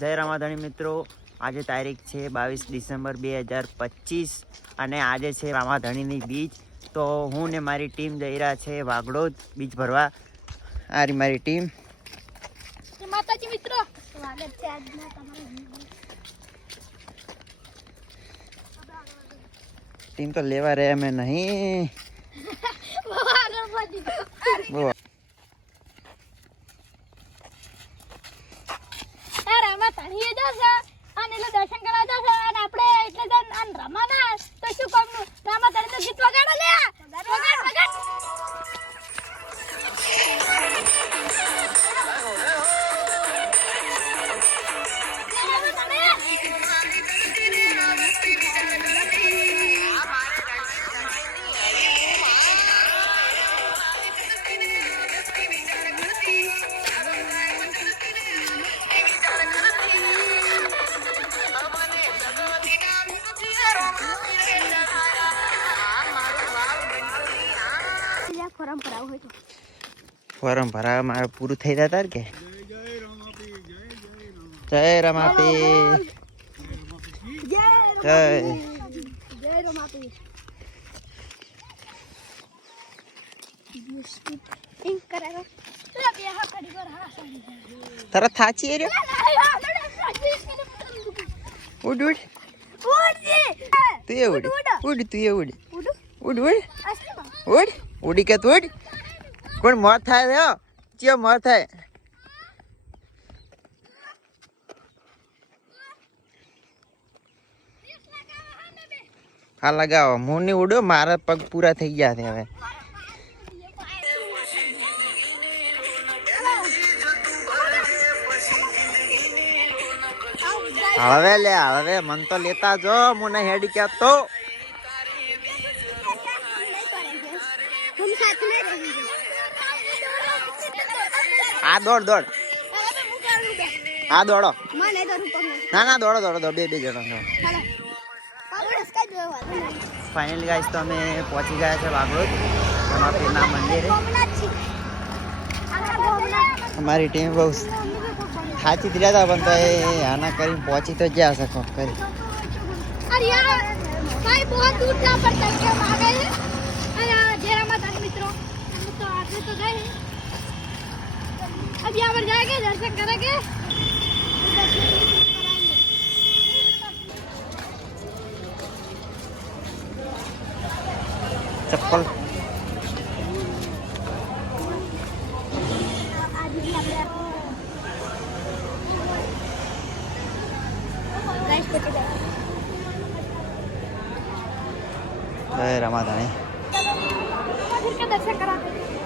જય રામાધણી મિત્રો. આજે તારીખ છે બાવીસ ડિસેમ્બર બે હજાર પચીસ અને આજે છે રામાધણીની બીજ. તો હું ને મારી ટીમ જઈ રહ્યા છે વાગડોદ બીજ ભરવા. આ રહી મારી ટીમ. માતાજી મિત્રો. ટીમ તો લેવા રહ્યા મેં નહીં. પરંપરા હોય તો. ફોરમ ભરાવા મારે પૂરું થઈ જતા કે? જય રમાપી. જય જય. જય રમાપી. તરત થાચી રહ્યો ઉડ ઉડ. તું એ ઉડ. ઉડ તું એ ઉડ. ઉડ. ઉડ ઉડ. ઉડી કે તું કોણ મોત થાય રહ્યો ચિયો મોત થાય. હા, લગાવો. હું નહીં ઉડો, મારા પગ પૂરા થઈ ગયા છે હવે. હવે લે હવે મન તો લેતા જો મને હેડી ક્યાં તો હા દોડ દોડ. હા દોડો. ના ના દોડો દોડો દોડો. બે બે જણો ફાઇનલ ગાઈસ તો અમે પહોંચી ગયા છે વાગોદ ગણપતિના મંદિરે. અમારી ટીમ બહુ સાચી જ રહ્યા પણ તો એ આના કરીને પહોંચી તો ગયા છે ખોફ કરી. ભાઈ બહુ દૂર ના પડતા છે? આગે અરે જય માતા મિત્રો. दर्शन तो गए अब यहाँ पर जाएंगे दर्शन करेंगे चप्पल रमादानी दर्शन कराते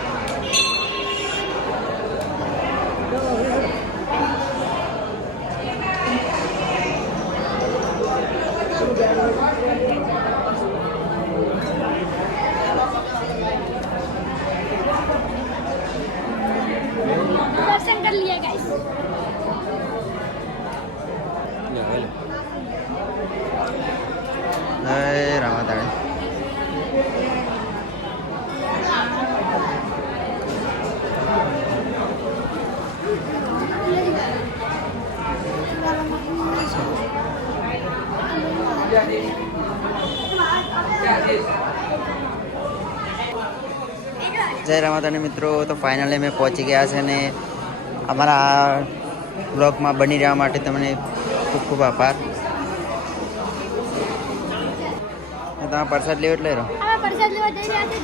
જય રમાધાણી મિત્રો, તો ફાઇનલી અમે પહોંચી ગયા છે ને અમારા બ્લોગમાં બની રહેવા માટે તમને ખૂબ ખૂબ આભાર. તમે પ્રસાદ લેવો એટલે રહો. પ્રસાદ લેવા જઈ રહ્યા છે